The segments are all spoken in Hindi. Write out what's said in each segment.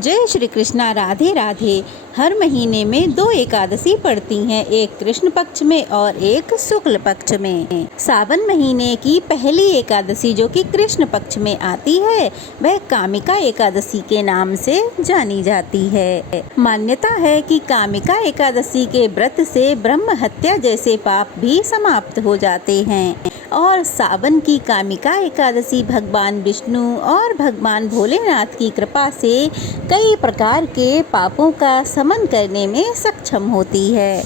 जय श्री कृष्णा। राधे राधे। हर महीने में 2 एकादशी पड़ती हैं, एक कृष्ण पक्ष में और एक शुक्ल पक्ष में। सावन महीने की पहली एकादशी जो कि कृष्ण पक्ष में आती है वह कामिका एकादशी के नाम से जानी जाती है। मान्यता है कि कामिका एकादशी के व्रत से ब्रह्म हत्या जैसे पाप भी समाप्त हो जाते हैं और सावन की कामिका एकादशी भगवान विष्णु और भगवान भोलेनाथ की कृपा से कई प्रकार के पापों का शमन करने में सक्षम होती है।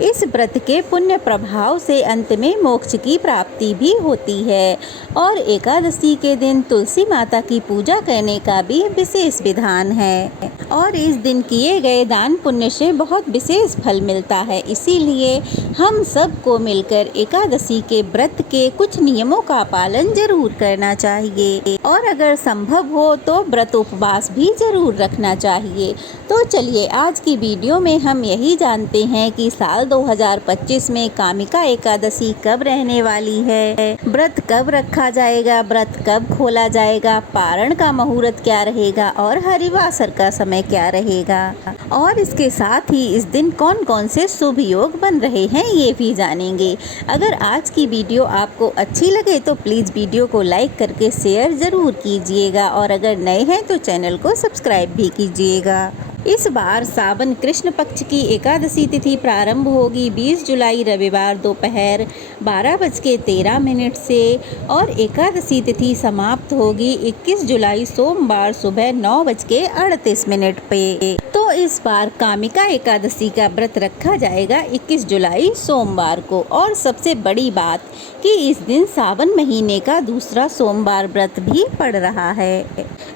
इस व्रत के पुण्य प्रभाव से अंत में मोक्ष की प्राप्ति भी होती है और एकादशी के दिन तुलसी माता की पूजा करने का भी विशेष विधान है और इस दिन किए गए दान पुण्य से बहुत विशेष फल मिलता है। इसीलिए हम सबको मिलकर एकादशी के व्रत के कुछ नियमों का पालन जरूर करना चाहिए और अगर संभव हो तो व्रत उपवास भी जरूर रखना चाहिए। तो चलिए आज की वीडियो में हम यही जानते हैं कि साल 2025 में कामिका एकादशी कब रहने वाली है, व्रत कब रखा जाएगा, व्रत कब खोला जाएगा, पारण का मुहूर्त क्या रहेगा और हरिवासर का समय क्या रहेगा और इसके साथ ही इस दिन कौन कौन से शुभ योग बन रहे हैं ये भी जानेंगे। अगर आज की वीडियो आपको अच्छी लगे तो प्लीज़ वीडियो को लाइक करके शेयर ज़रूर कीजिएगा और अगर नए हैं तो चैनल को सब्सक्राइब भी कीजिएगा। इस बार सावन कृष्ण पक्ष की एकादशी तिथि प्रारंभ होगी 20 जुलाई रविवार दोपहर 12:13 से और एकादशी तिथि समाप्त होगी 21 जुलाई सोमवार सुबह 9:38 पे। तो इस बार कामिका एकादशी का व्रत रखा जाएगा 21 जुलाई सोमवार को और सबसे बड़ी बात कि इस दिन सावन महीने का दूसरा सोमवार व्रत भी पड़ रहा है।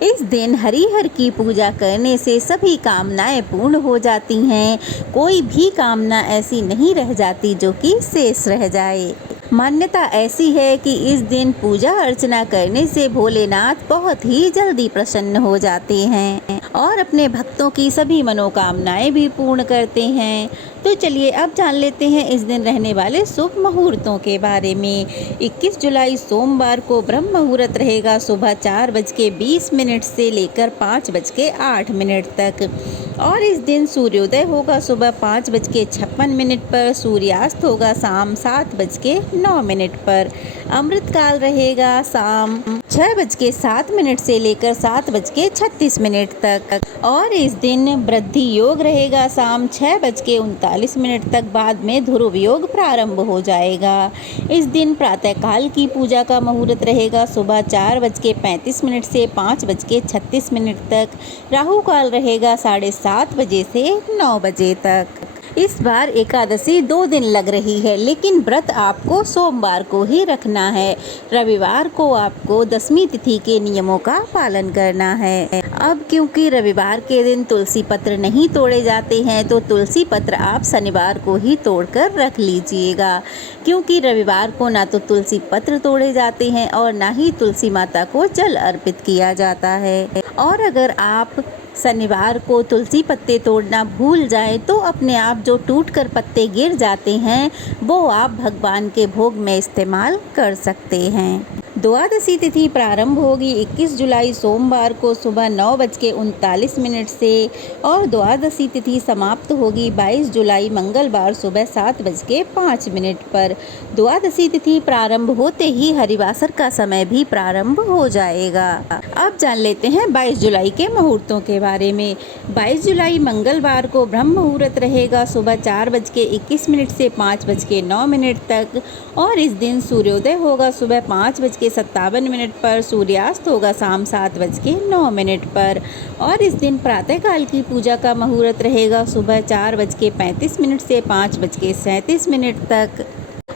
इस दिन हरिहर की पूजा करने से सभी कामनाएं पूर्ण हो जाती हैं, कोई भी कामना ऐसी नहीं रह जाती जो कि शेष रह जाए। मान्यता ऐसी है कि इस दिन पूजा अर्चना करने से भोलेनाथ बहुत ही जल्दी प्रसन्न हो जाते हैं और अपने भक्तों की सभी मनोकामनाएं भी पूर्ण करते हैं। तो चलिए अब जान लेते हैं इस दिन रहने वाले शुभ मुहूर्तों के बारे में। 21 जुलाई सोमवार को ब्रह्म मुहूर्त रहेगा सुबह 4:20 से लेकर 5:08 तक और इस दिन सूर्योदय होगा सुबह 5:56 पर, सूर्यास्त होगा शाम 7:09 पर। अमृत काल रहेगा शाम 6:07 से लेकर 7:36 तक और इस दिन वृद्धि योग रहेगा शाम 6:39 तक, बाद में ध्रुव योग प्रारंभ हो जाएगा। इस दिन प्रातःकाल की पूजा का मुहूर्त रहेगा सुबह 4:35 से 5:36 तक। राहु काल रहेगा 7:30 बजे से 9 बजे तक। इस बार एकादशी 2 दिन लग रही है लेकिन व्रत आपको सोमवार को ही रखना है। रविवार को आपको दशमी तिथि के नियमों का पालन करना है। अब क्योंकि रविवार के दिन तुलसी पत्र नहीं तोड़े जाते हैं तो तुलसी पत्र आप शनिवार को ही तोड़कर रख लीजिएगा, क्योंकि रविवार को ना तो तुलसी पत्र तोड़े जाते हैं और ना ही तुलसी माता को जल अर्पित किया जाता है। और अगर आप शनिवार को तुलसी पत्ते तोड़ना भूल जाए तो अपने आप जो टूटकर पत्ते गिर जाते हैं वो आप भगवान के भोग में इस्तेमाल कर सकते हैं। द्वादशी तिथि प्रारंभ होगी 21 जुलाई सोमवार को सुबह 9:39 से और द्वादशी तिथि समाप्त होगी 22 जुलाई मंगलवार सुबह 7:05 पर। द्वादशी तिथि प्रारंभ होते ही हरिवासर का समय भी प्रारंभ हो जाएगा। अब जान लेते हैं 22 जुलाई के मुहूर्तों के बारे में। 22 जुलाई मंगलवार को ब्रह्म मुहूर्त रहेगा सुबह 4:21 से 5:09 तक और इस दिन सूर्योदय होगा सुबह 5:57 पर, सूर्यास्त होगा शाम 7:09 पर और इस दिन प्रातःकाल की पूजा का मुहूर्त रहेगा सुबह 4:35 से 5:37 तक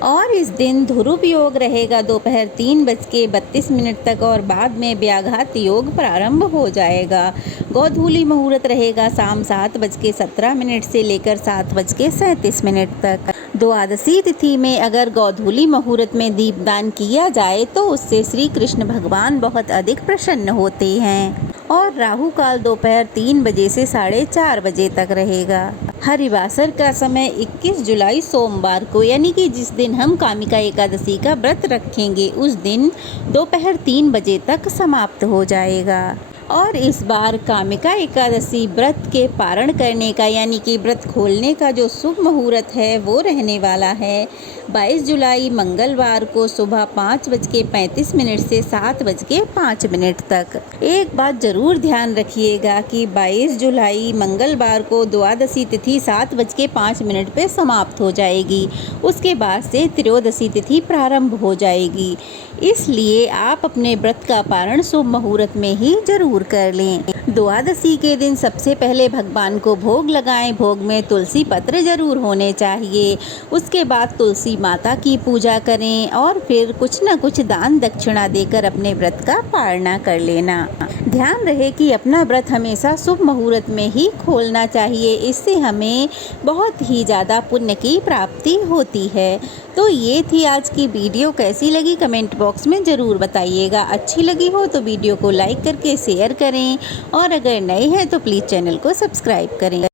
और इस दिन ध्रुव योग रहेगा दोपहर 3:32 तक और बाद में व्याघात योग प्रारंभ हो जाएगा। गोधूली मुहूर्त रहेगा शाम 7:17 से लेकर 7:37 तक। द्वादशी तिथि में अगर गोधूली मुहूर्त में दीपदान किया जाए तो उससे श्री कृष्ण भगवान बहुत अधिक प्रसन्न होते हैं और राहु काल दोपहर 3 बजे से 4:30 बजे तक रहेगा। हरिवासर का समय 21 जुलाई सोमवार को यानी कि जिस दिन हम कामिका एकादशी का व्रत रखेंगे उस दिन दोपहर 3 बजे तक समाप्त हो जाएगा। और इस बार कामिका एकादशी व्रत के पारण करने का यानी कि व्रत खोलने का जो शुभ मुहूर्त है वो रहने वाला है 22 जुलाई मंगलवार को सुबह 5:35 से 7:05 तक। एक बात जरूर ध्यान रखिएगा कि 22 जुलाई मंगलवार को द्वादशी तिथि 7:05 पे समाप्त हो जाएगी। उसके बाद से त्रयोदशी तिथि प्रारंभ हो जाएगी, इसलिए आप अपने व्रत का पारण शुभ मुहूर्त में ही जरूर कर लें। द्वादशी के दिन सबसे पहले भगवान को भोग लगाएं। भोग में तुलसी पत्र जरूर होने चाहिए। उसके बाद तुलसी माता की पूजा करें और फिर कुछ न कुछ दान दक्षिणा देकर अपने व्रत का पारणा कर लेना। ध्यान रहे कि अपना व्रत हमेशा शुभ मुहूर्त में ही खोलना चाहिए, इससे हमें बहुत ही ज़्यादा पुण्य की प्राप्ति होती है। तो ये थी आज की वीडियो, कैसी लगी कमेंट बॉक्स में ज़रूर बताइएगा। अच्छी लगी हो तो वीडियो को लाइक करके शेयर करें और अगर नए हैं तो प्लीज़ चैनल को सब्सक्राइब करें।